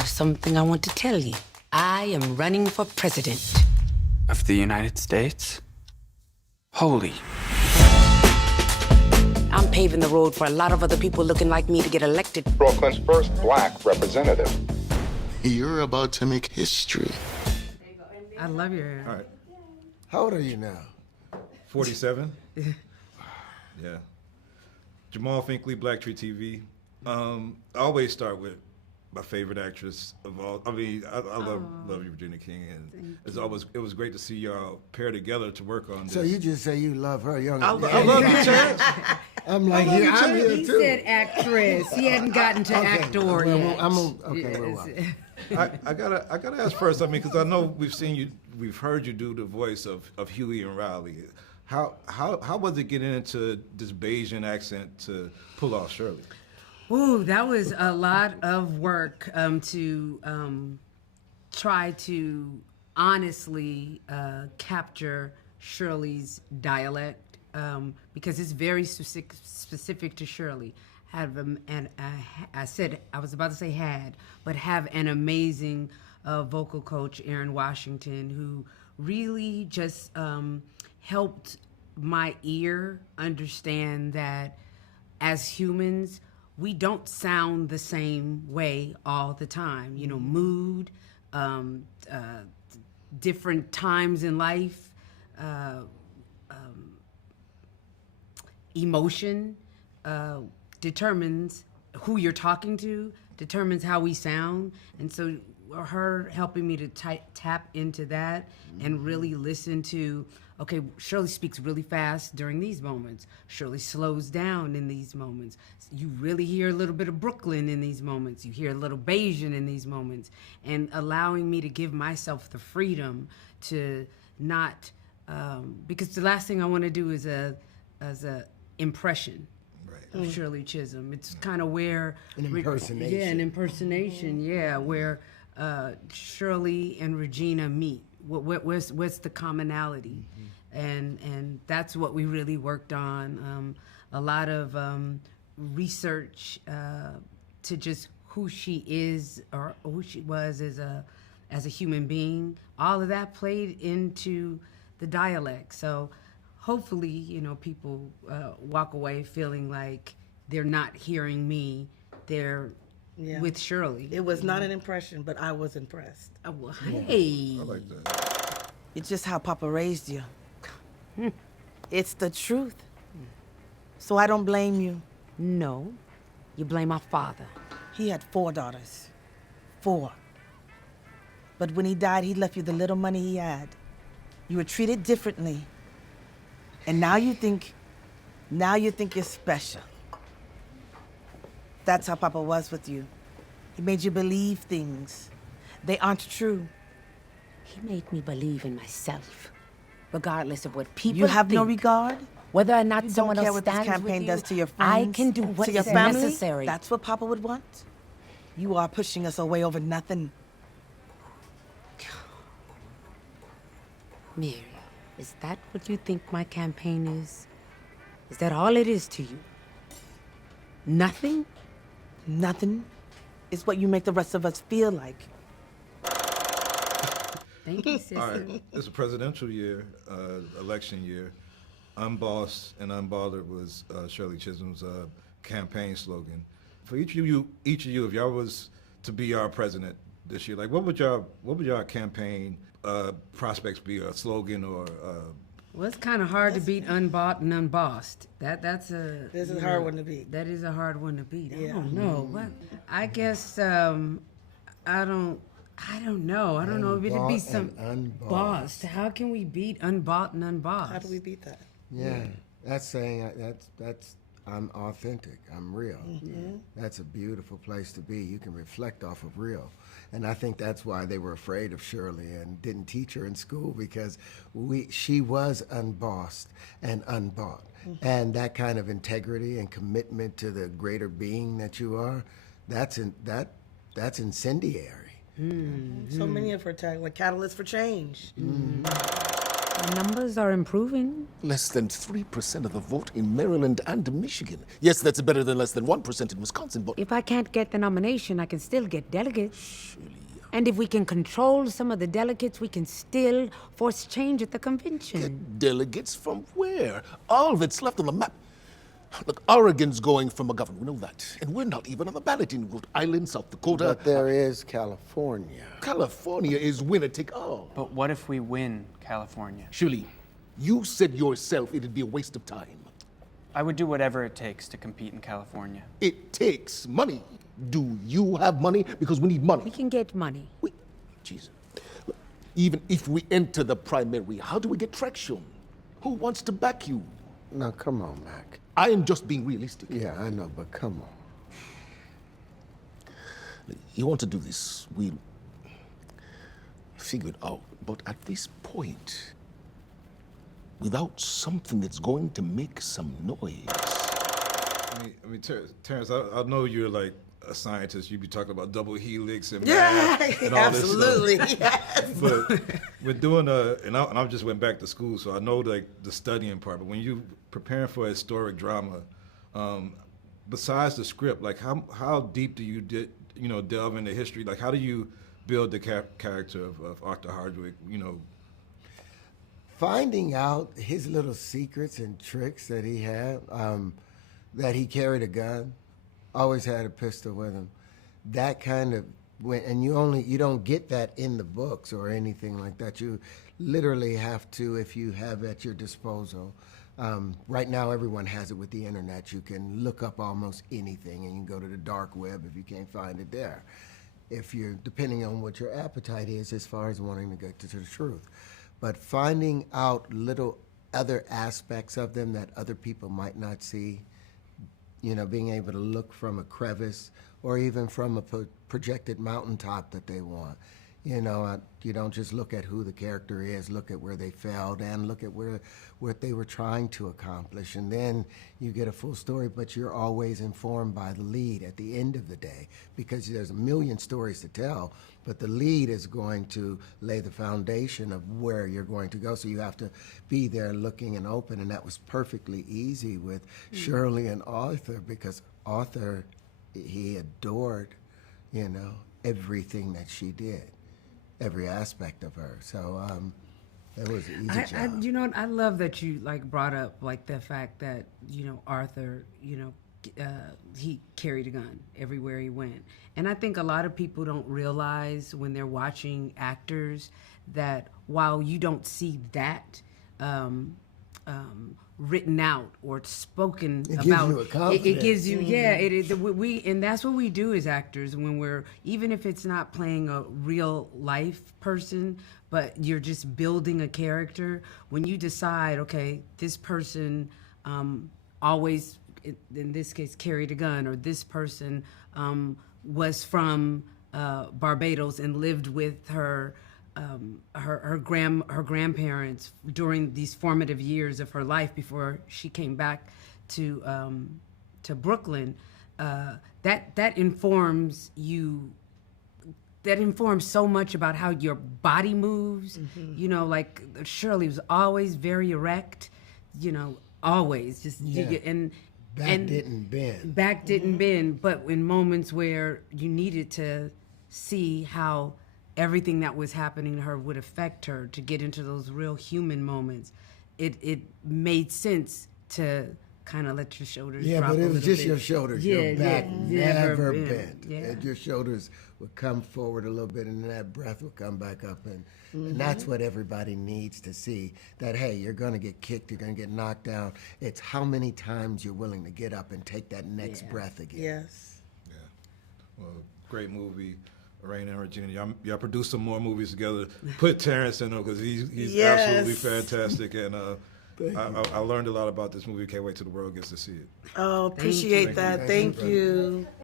have something I want to tell you. I am running for president. Of the United States? Holy. I'm paving the road for a lot of other people looking like me to get elected. Brooklyn's first black representative. You're about to make history. I love your hair. All right. How old are you now? 47. Yeah. Jamaal Finkley, BlackTree TV. I always start with my favorite actress of all. I mean, I love you, Regina King, and it was great to see y'all pair together to work on this. So you just say you love her. You don't I love you, Terrence. I'm like, yeah, I'm here He too. said actress. He hadn't gotten to actor yet. I gotta ask first. I mean, because I know we've heard you do the voice of Huey and Riley. How was it getting into this Bayesian accent to pull off Shirley? Ooh, that was a lot of work to try to honestly capture Shirley's dialect because it's very specific to Shirley. Have I was about to say but have an amazing vocal coach, Aaron Washington, who really just helped my ear understand that as humans, we don't sound the same way all the time. You know, mood, different times in life, emotion determines who you're talking to, determines how we sound. And so her helping me to tap into that and really listen to, okay, Shirley speaks really fast during these moments. Shirley slows down in these moments. You really hear a little bit of Brooklyn in these moments. You hear a little Bayesian in these moments. And allowing me to give myself the freedom to not, because the last thing I want to do is a impression of Shirley Chisholm. It's kind of where... An impersonation. Yeah, an impersonation, yeah, where Shirley and Regina meet. Where's the commonality? And that's what we really worked on. A lot of research to just who she is or who she was as a human being. All of that played into the dialect. So hopefully, you know, people walk away feeling like they're not hearing me. They're with Shirley. It was not an impression, but I was impressed. Oh, well, hey. I like that. It's just how Papa raised you. It's the truth. So I don't blame you. No, you blame my father. He had 4 daughters. 4. But when he died, he left you the little money he had. You were treated differently. And now you think you're special. That's how Papa was with you. He made you believe things. They aren't true. He made me believe in myself, regardless of what people You have think. no regard? Whether or not You someone don't care else what this stands campaign with you, does to your friends, I can do what to your is family? necessary. That's what Papa would want? You are pushing us away over nothing. Mary, is that what you think my campaign is? Is that all it is to you? Nothing? Nothing is what you make the rest of us feel like. Thank you, sister. All right, it's a presidential year, election year. Unbossed and Unbothered was Shirley Chisholm's campaign slogan. For each of you, if y'all was to be our president this year, like what would y'all campaign prospects be? A slogan or? Well, it's kind of hard to beat Unbought and Unbossed. This is a hard one to beat. That is a hard one to beat. Yeah. I don't know. What? I guess I don't know. I don't know if it'd be some Unbossed. How can we beat Unbought and Unbossed? How do we beat that? Yeah, that's saying that's I'm authentic. I'm real. That's a beautiful place to be. You can reflect off of real. And I think that's why they were afraid of Shirley and didn't teach her in school, because she was unbossed and unbought. And that kind of integrity and commitment to the greater being that you are, that's incendiary. So many of her tags, like catalyst for change. Numbers are improving. Less than 3% of the vote in Maryland and Michigan. Yes, that's better than less than 1% in Wisconsin, but If I can't get the nomination, I can still get delegates. And if we can control some of the delegates, we can still force change at the convention. delegates from where? All that's left on the map. Look, Oregon's going for McGovern, we know that. And we're not even on the ballot in Rhode Island, South Dakota. But there is California. California is winner take all. But what if we win California? Shirley, you said yourself it'd be a waste of time. I would do whatever it takes to compete in California. It takes money. Do you have money? Because we need money. We can get money. Jesus. Look, even if we enter the primary, how do we get traction? Who wants to back you? Now, come on, Mac. I am just being realistic. Yeah, I know, but come on. You want to do this, we'll figure it out. But at this point, without something that's going to make some noise. Terrence, I know you're like a scientist. You be talking about double helix and math and all this stuff. absolutely. Yes. But we're doing and I just went back to school, so I know like the studying part. But when you preparing for a historic drama, besides the script, like how deep do you delve into history? Like how do you build the character of Arthur Hardwick? Finding out his little secrets and tricks that he had, that he carried a gun, always had a pistol with him. That kind of and you don't get that in the books or anything like that. You literally have to, if you have at your disposal. Right now, everyone has it with the internet. You can look up almost anything, and you can go to the dark web if you can't find it there. If you're, depending on what your appetite is as far as wanting to get to the truth. But finding out little other aspects of them that other people might not see, being able to look from a crevice or even from a projected mountaintop that they want. You don't just look at who the character is, look at where they failed and look at what they were trying to accomplish. And then you get a full story, but you're always informed by the lead at the end of the day, because there's a million stories to tell, but the lead is going to lay the foundation of where you're going to go. So you have to be there looking and open, and that was perfectly easy with Shirley and Arthur, because Arthur, he adored, everything that she did. Every aspect of her. So it was an easy job. I love that you brought up the fact that Arthur, he carried a gun everywhere he went, and I think a lot of people don't realize when they're watching actors that while you don't see that written out or spoken it about, gives you a confidence. it gives you and that's what we do as actors when we're, even if it's not playing a real life person, but you're just building a character. When you decide, okay, this person always, in this case, carried a gun, or this person was from Barbados and lived with her grandparents during these formative years of her life before she came back to Brooklyn. That informs you. That informs so much about how your body moves. Mm-hmm. Shirley was always very erect. Always just Back didn't bend. Back didn't bend, but in moments where you needed to see how everything that was happening to her would affect her, to get into those real human moments, it made sense to kind of let your shoulders drop. Yeah, but it was just bit. your shoulders. Yeah, your back never bent. bent. Yeah. And your shoulders would come forward a little bit, and then that breath would come back up. And that's what everybody needs to see, that, hey, you're going to get kicked, you're going to get knocked down. It's how many times you're willing to get up and take that next breath again. Yes. Yeah. Well, great movie. Reina and Regina, y'all produce some more movies together. Put Terrence in them, because he's absolutely fantastic, and I learned a lot about this movie. Can't wait till the world gets to see it. Oh, appreciate that. Thank you.